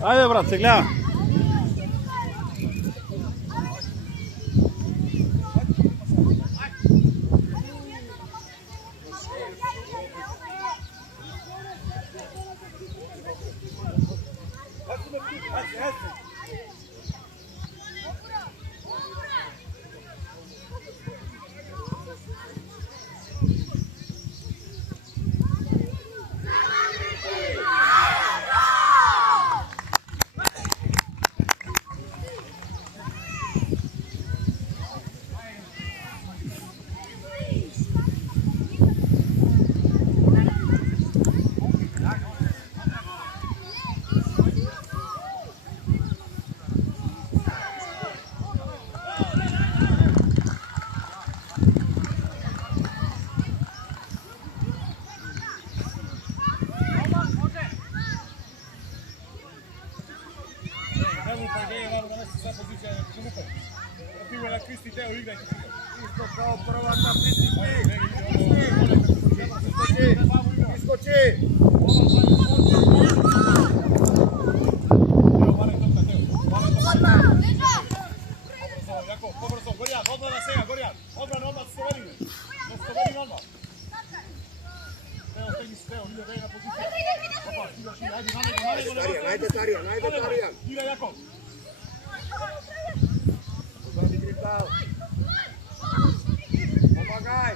Ајде брат, се гледа. Isto kao prva na pritisni. Iskoči. Jako, pobrzo, Gorjan, odmah na sega, Gorjan. Odmah, Sloveni. Sloveni odmah. Teo, stegni se, Teo, ide na poziciju. Opa, stigaš, ajde, najde Tarijan. Ide, Jako.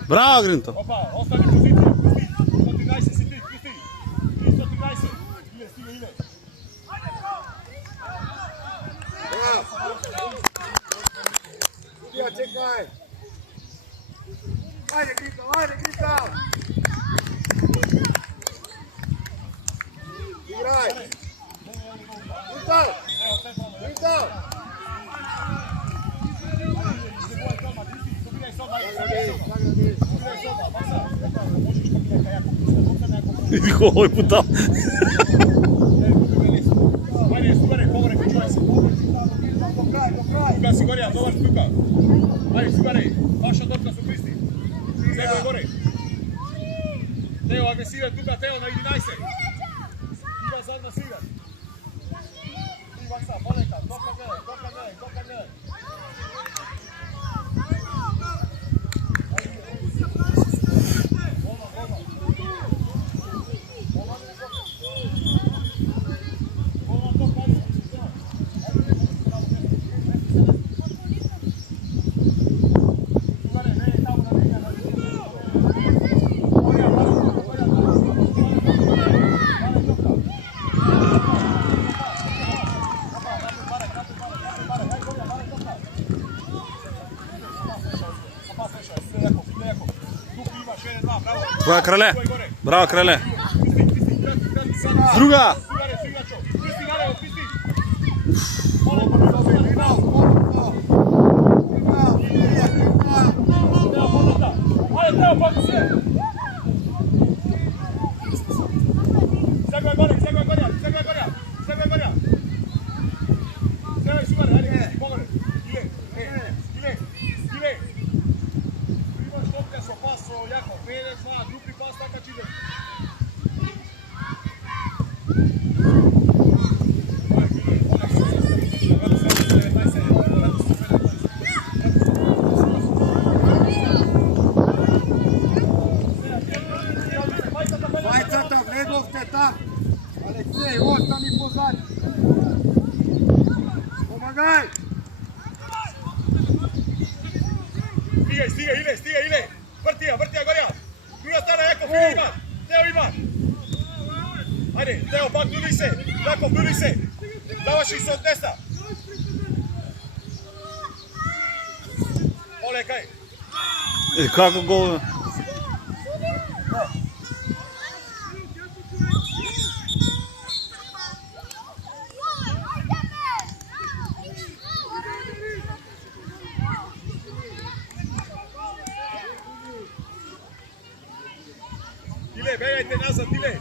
Браво, Гринто! Опа, остани позиција. Пусти. 113 си ти, пусти. 113. Иле. Браво. Судија, чекај. Ајде, Гринто. Играј. Гринто. Иди хубаво путал. Супер, повре, почувај се. Тука си Горија, добар тука. Ајде, супер, ваша топка со Кристи. Него е горе. Тео агресивен тука, Тео на 11. Ида задна сега. Ти Вакса, полека, топка гледај. Браво, крале. Друга. Алексей, остани позади. Помагај. Стига, Иле. Вртија, Горија. Друга страна, Яков, има. Тео има. Ајде, Тео, пак дури се. Яков, дури се. Даваш и се од деса. Олекај. Како гол? Иле, бегајте назад, Иле.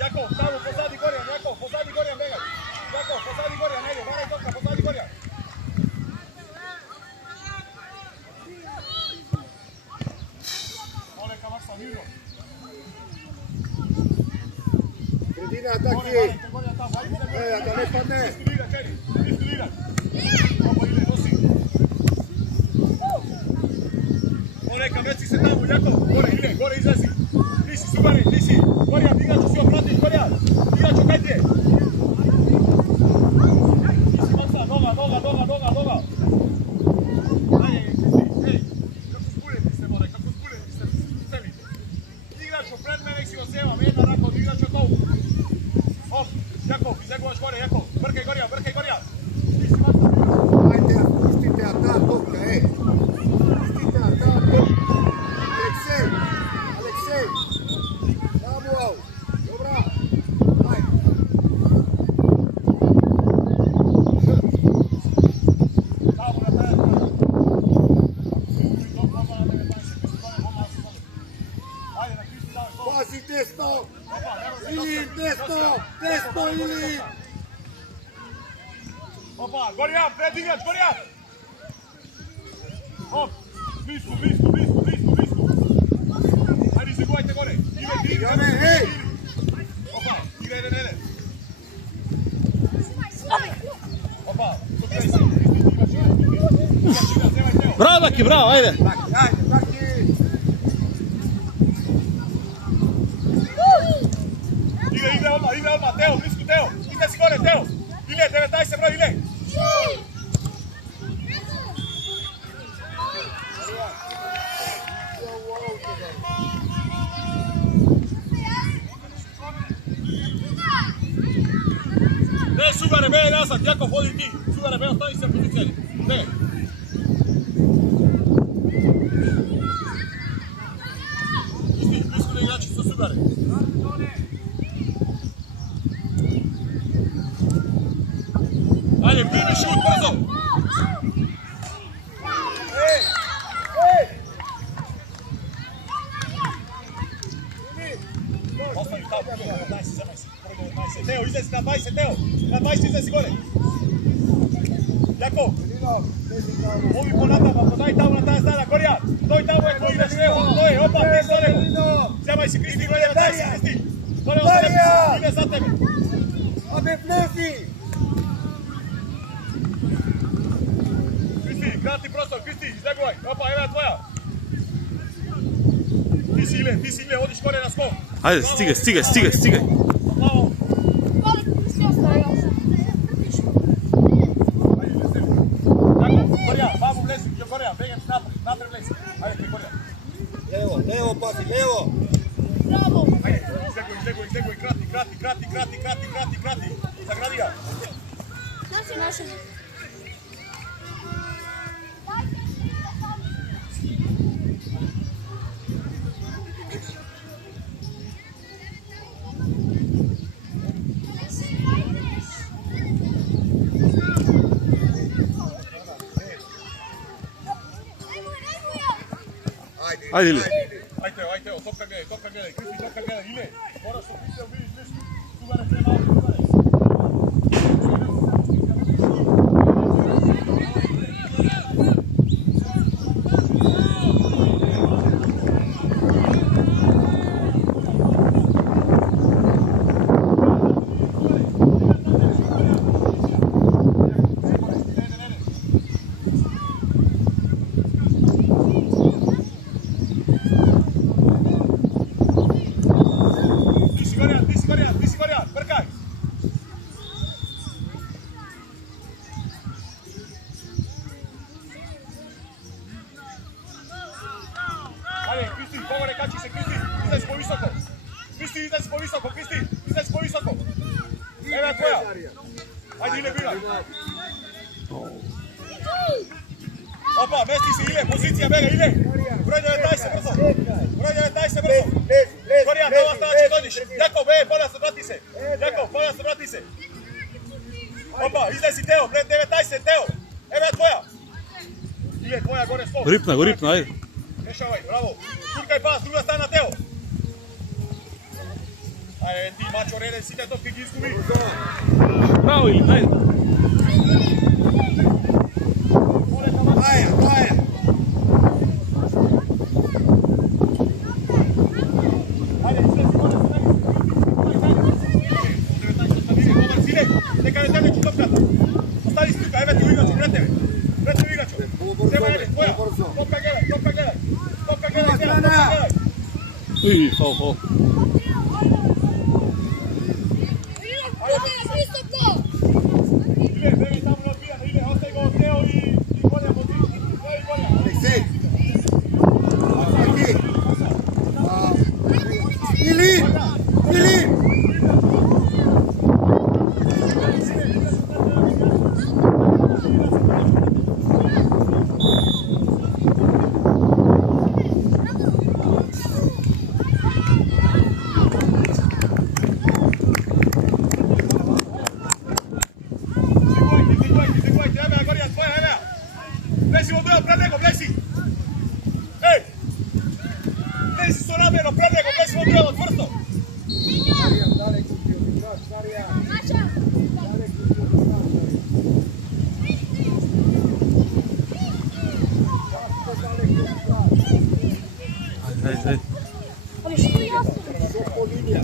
Jakov, tamo pozadi Gorjan, Jakov, pozadi Gorjan begaj. Jakov, pozadi Gorjan, ajde, varaj toka, pozadi Gorjan. Oleka Maksa, mirno. Sredina ataki. Gorjan tamo, ajde, Da ne padne. Istulirat, Čeri, istulirat. Ovo ide, nosi. Oleka, meci se tamo, Jakov, gore izlazi. Ti si Sugari, ti si. Gorjan, igraču si opratiš, Gorjan. Igraču, kaj ti je? Ti si Maksa, noga. Ajde, ej, kako zbuljeni ste, more, kako zbuljeni ste, stelite. Igraču, pred mene si osevam, jedna raka od igrača kao. Hop, Jakov, izegovaš gore, Jakov. Brkaj Gorjan. Ti si Maksa. Ajde, pustite atak toka, ej. Pustite atak toka. Aleksej. Samuel. Dobra. Ajde. Tamo na taj. Ajde, na Kristi daj to. Pazi desno. Ili desno ili. Opa, Gorjan, pred igrač, Gorjan! Hop, blisko. Ajde, izeguvajte gore. Jane, hej! Opa, igra jedan. Opa, skupljaj se. Igrač, zemaj teo. Bravo, Daki, bravo, ajde. Ajde, taki. Igra odmah, Teo, blisko Teo. Ide si gore, Teo. Ile, 19 broj, Ile. Ne, Sugare, bej nazad, Jakov, vodi ti. Sugare, bej, ostani se u poziciji. Ne. Isti, blisko da igrači su Sugare. Ajde, primi šut, brzo! Ej! Ostavi tamo, 19, zemaj se. Teo, izlezi na 20, Teo! Na 20 izlezi gore! Jakov! Ovi po natama, podaj tamo na taj strana, Gorjan! Stoj tamo, je tvoj igrač levo! Stoj, opa, ti stoj levo! Zemaj se, Kristi, gledaj na 20, Kristi! Stoj, ide za tebe! Ode flesi! Kristi, krati prostor, Kristi, izleguvaj! Opa, evo je tvoja! Ti si Ile, odiš gore na skok! Ajde, stigaj. Bravo! Gorjan, babu vlezi, Gorjan, begaj napred vlezi. Ajde, Gorjan. Levo, pazi, levo! Ajde, izleguj, krati. Zagradi ga. Ajde, Ile. Ajde, topka gledaj, Kristi, topka gledaj, Ile. Moraš se Kristi, vidiš blisko. Sugare, prema auto, Sugare. Ti si Gorjan, brkaj. Ajde, Kristi, pogore, kači se, Kristi, izlezi po visoko. Evo je tvoja. Ajde, Ile, biraj. Opa, mesti se, Ile, pozicija, bega, Ile. Broj 19, brzo. Gorjan, da ostane, dođiš. Jakov, vrati se. Opa, izlezi Teo, pred 19, Teo. Evo je tvoja. Ile, tvoja, gore, skok. Ripna, ajde. Rešavaj, bravo. Turkaj pas, druga strana, Teo. Ajde, ti Mačo, rede, site topke ги izgubi. Браво, Илин, ајде. Таја, таја. Ajde, izlezi, moram se negdje. Neka ne tebe ću topkata. Ostavi struka, evo ti u igraču, pred tebe. Pred tebe u igraču. Treba je, tvoja. Topka gledaj, topka gledaj. Topka gledaj, topka gledaj. Ui, fao, fao. Ide, bebi tamo ne odbijano, ide, ostavi go Teo i Gorja Motić. Teo i Gorja. Алексей. Aqui. Илин. Илин.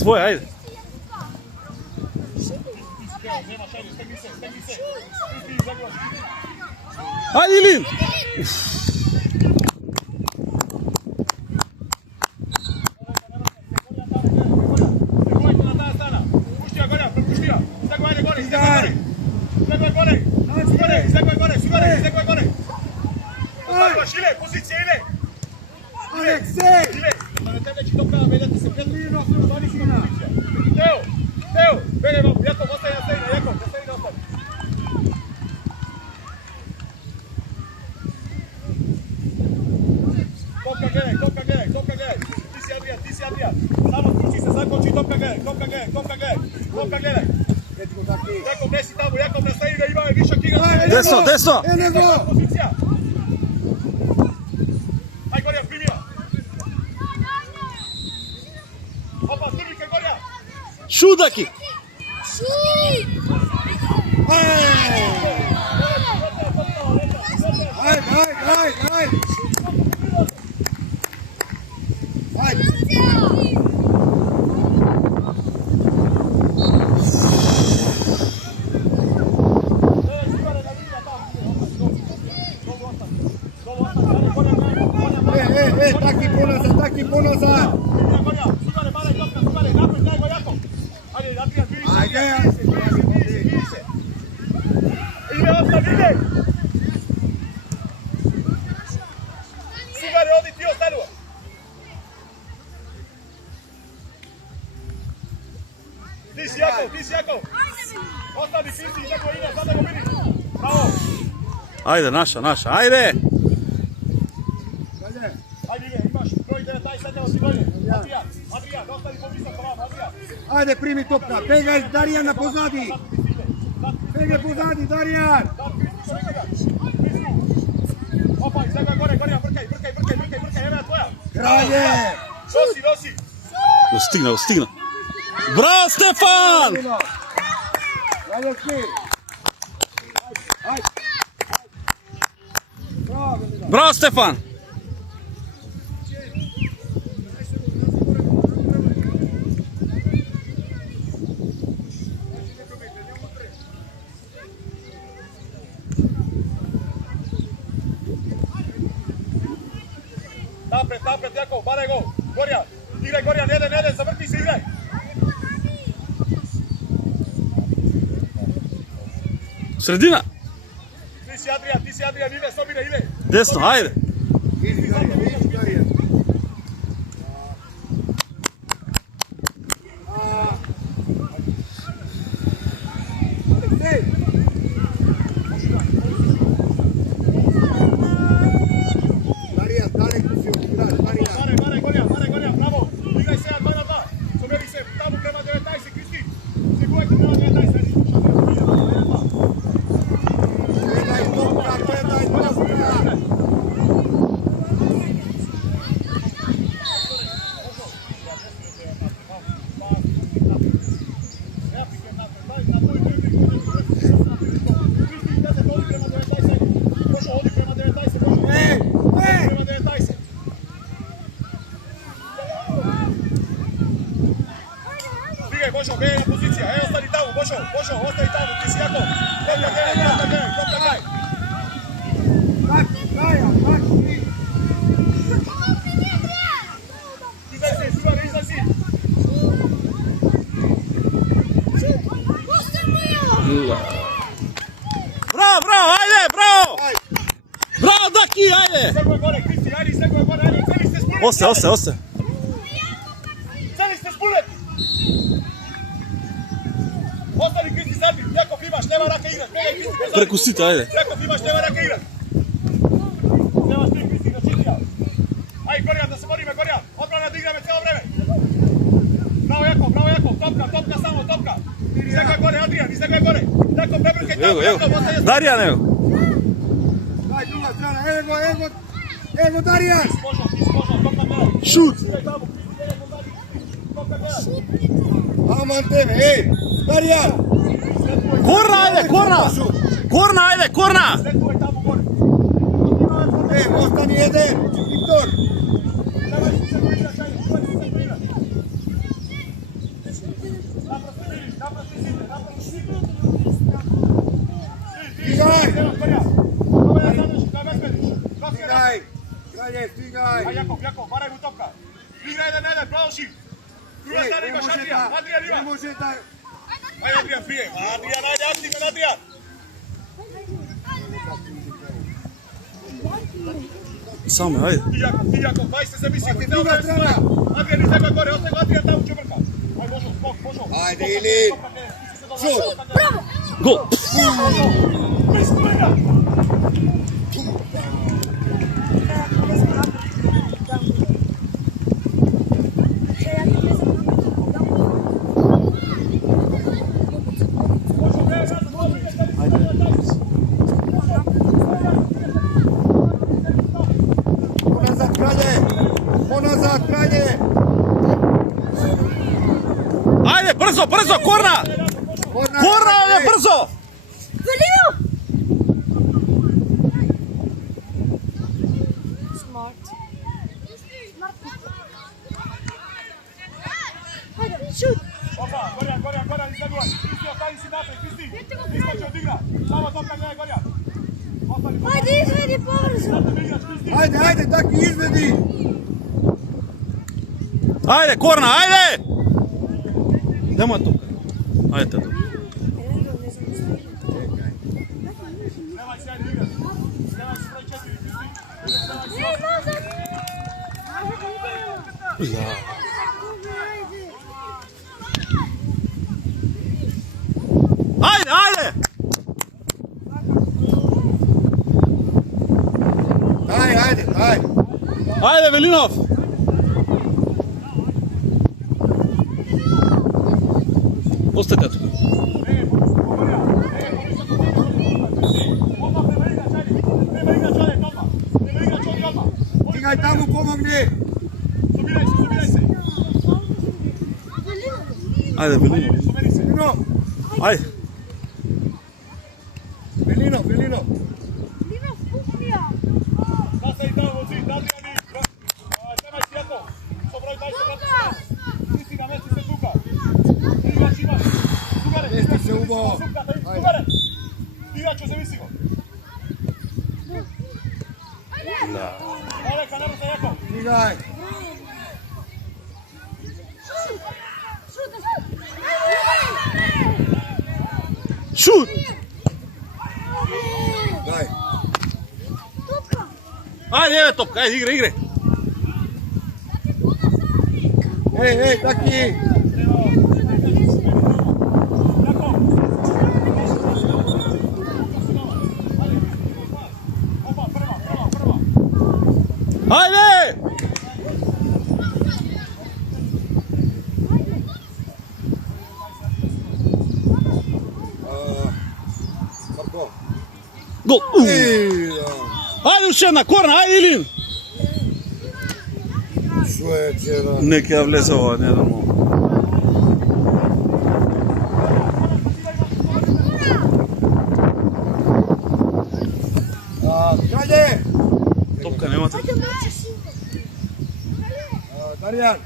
Твој, ајде. Ајде, Илин! Десно, десно! Aj Gorja, primio! Opa, Turvike, Gorja! Шудаки! Taki ponazad. Ајде, наша, наша, ајде! Ajde, primi topka. Pegaj Darijan na pozadi. Pegaj pozadi, Darijan. Opa, izagaj gore, Gorja, brkaj, evo je tvoja. Kralje. Nosi. Достигна, достигна. Браво, Стефан! Браво, Стефан! Napred, Jakov, baraj gol. Gorja, igraj Gorja, ne, zavrti se, igraj. Средина! Ti si Adrian, ide, Sobine, ide. Десно, ајде! Baraj Gorja, bravo. Igraj se, 2-2. Someri se, tamo prema 19, Kristi. Sigurajte prema 19. Gledaj topka. Evo ostani tamo, Bošo, ostani tamo, ti si jako. Topka gledaj. Izlazi. Bravo, ajde, bravo! Bravo, Daki, ajde! Seguje gore, Kristi, ajde, celi ste spuleti. Ostaje. Celi ste spuleti. Ostani Kristi zadnji, Jakov imaš, nema raka igraš, begaj Kristi. Преку сите, ајде. Jakov imaš, nema raka igraš. Nemaš ti Kristi, da čitija. Ajde, Gorjan, da se borime, Gorjan. Odbrana da igrame cijelo vreme. Bravo Jakov, topka samo, topka. Izlegaj gore, Adrian, izlegaj gore. Jakov, prebrkaj tamo, Jakov, ostaje. Даријан, ево. Daj, druga strana, evo Darijan! Ti si možao, topka gledaj. Шут! Izlegaj tamo, Kristi, topka gledaj. Aman tebe, ej! Darijan! Корна, ајде, корна! Корна! Sletuje tamo gore. Ostani jedan! Viktor! Stigaj! Kralje, stigaj! Aj, Jakov, varaj mu topka. Igra jedan, pravoši. Druga strana imaš Adrian ima. Ne može da... Aj, Adrian prije. Adrian, ajde, aktivan Adrian. Само, ајде. Ti Jakov, 20 se misli. Druga strana! Adrian, izlegaj gore, ostaje Adrian tamo čubrka. Aj, Božo, skok. Ajde, Ilin! Šut! Гол! Поназад, кралje! Ајде, брзо, корна! Корна, ајде, брзо! Velio! Smart. Hajde, šut! Opa, Gorjan, izlegaj. Kristi, ostani si napred, Kristi. Kristi će odigra. Samo topka gledaj, Gorjan. Hajde, izvedi povrzo! Ajde, taki izvedi! Ајде, корна, ајде! Нема тука. Ајде тука. Nemaj se ajde igrati. Nemaj se broj 4, Kristi. Ајде! Ajde! Ајде, Велинов! Остајте тука. Stigaj tamo, pomogni! Subiraj se. Ајде, Велинов. Velino! Ајде. Velino! Lino skupnija! Nastavi tamo, vozi, Adriani. Nemaj si Jakov. So broj 20. Kristi, namesti se tuka. Igrač imaš. Sugare. Jeste se ubao. Sugare. Igrač, uzavisi go. Aleka, ne brzo Jakov. Stigaj! Шут! Daj! Ајде, еве топка, ајде, играј. Ej, taki! Ајде! Marko! Гол! Ej, Ајде уште една корна, ајде Илин! što je čera? Нека ја влезе ова, не нормално. Kralje! Топка немате. Darijan!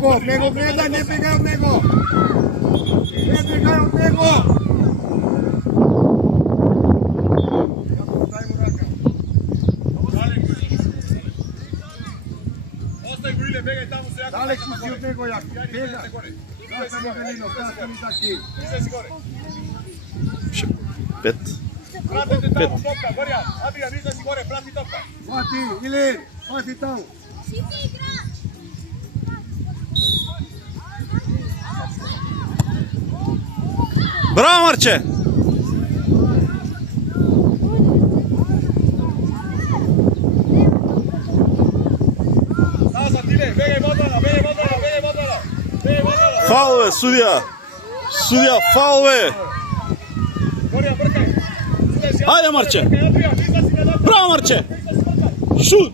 Jakov, nego gledaj, ne bjegaj od nego! Ne bjegaj od nego! Jakov, daj mu raka. Ostaj go Ile, begaj tamo se Jakov. Dalek si od nego, Jakov. Bjegaj. Vrata mi Velino, vrata mi Zaki. Izaj si gore. Pet. Pratite tamo, topka, Gorjan. Adrian, izaj si gore, prati topka. Hvati, Ilin, hvati tamo. Браво, Марче! Назад, Ile, begaj Vodrana, begaj Vodrana, begaj Vodrana. Begaj Vodrana. Фаулове, судија! Судија, фаулове! Gorjan, brkaj. Izaj si Ајде, Марче! Adrian, izaj si na Браво, Марче! Шут!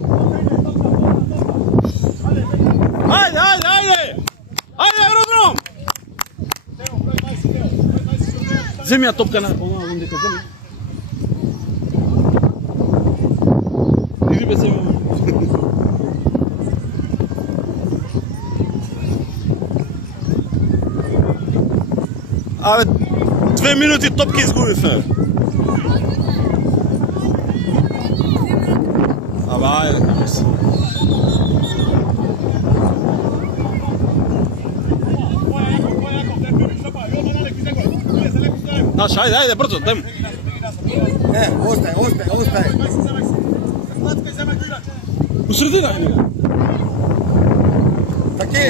Ајде, ајде, ајде! Ајде, Евродром! Земи ја топка на онаа лундика, земи. Иди бе се. Абе, 2 минути топки изгубивме. Абе, ајде, како се. Наш, ајде, ајде, брзо, дај му. Ostaj, ostaj, ostaj. У средина, ајде. Taki.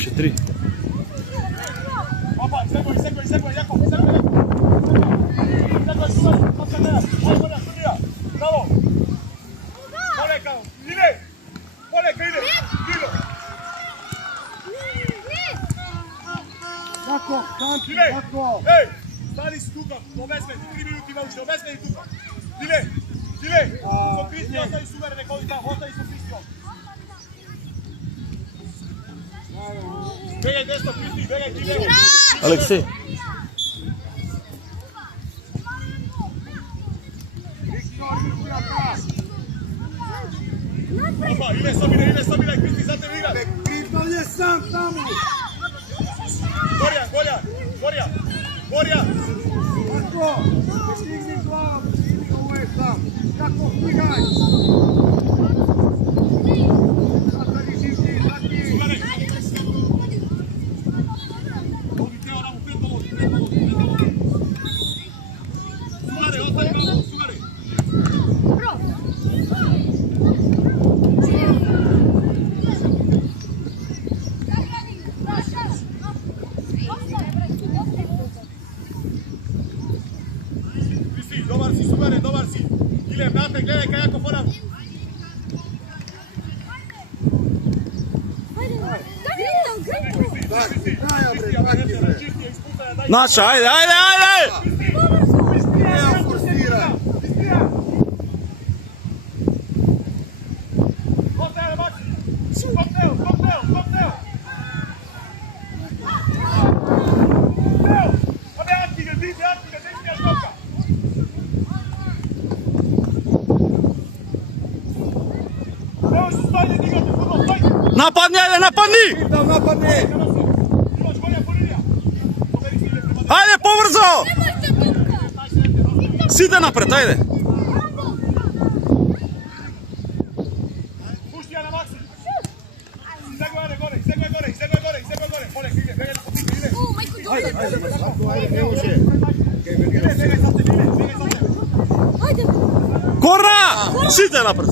Ще 3. Opa, segoj, Jakov, segoj. Topka ne, ajde Gorjan, studija. Bravo. Poleka, Ile. Poleka, Ile. Ilo. Jakov, Santi, Ile. Jakov. Ej, stani si tuka, obezmeni, 3 minuti nauči, obezmeni tuka. Ile, so pisti, ostavi suverene koli tamo, ostavi su pisti ovdje. Begaj desno pisti, begaj ti levo. Алексей. Opa, Ile sobiraj, pisti, sad te igra. Kristo je sam tamo. Gorjan. Jakov, stigni glavu, stigni ga uvek sam. Jakov, stigaj. Zatari živci, zati. Ovi teo nam u predovod. Sugare, ostavi glavu, sugare. Dobar si. Ile, brate, gledaj kaj jako fora. Daj, obre, traki, bre. Наша, ајде, ајде, ајде! Evo, forsira. Kokteo, Maxi. Kokteo. Ode Aktige, dite Aktige, desnija štoka. Evo su stojni, digate futbol, stojni. Нападни, ајде, нападни! Idam, napadni. Imaš Gorjan, Polivija. Poberi si Ile prema dalje. Ајде, побрзо! Сите напред, ајде! Pušti ja na Maxi. Segoj gore. Polek, Ile, begaj po tiku, Ile. Ajde, ne može. Ile, begaj sad te, Ile. Корна! Сите напред!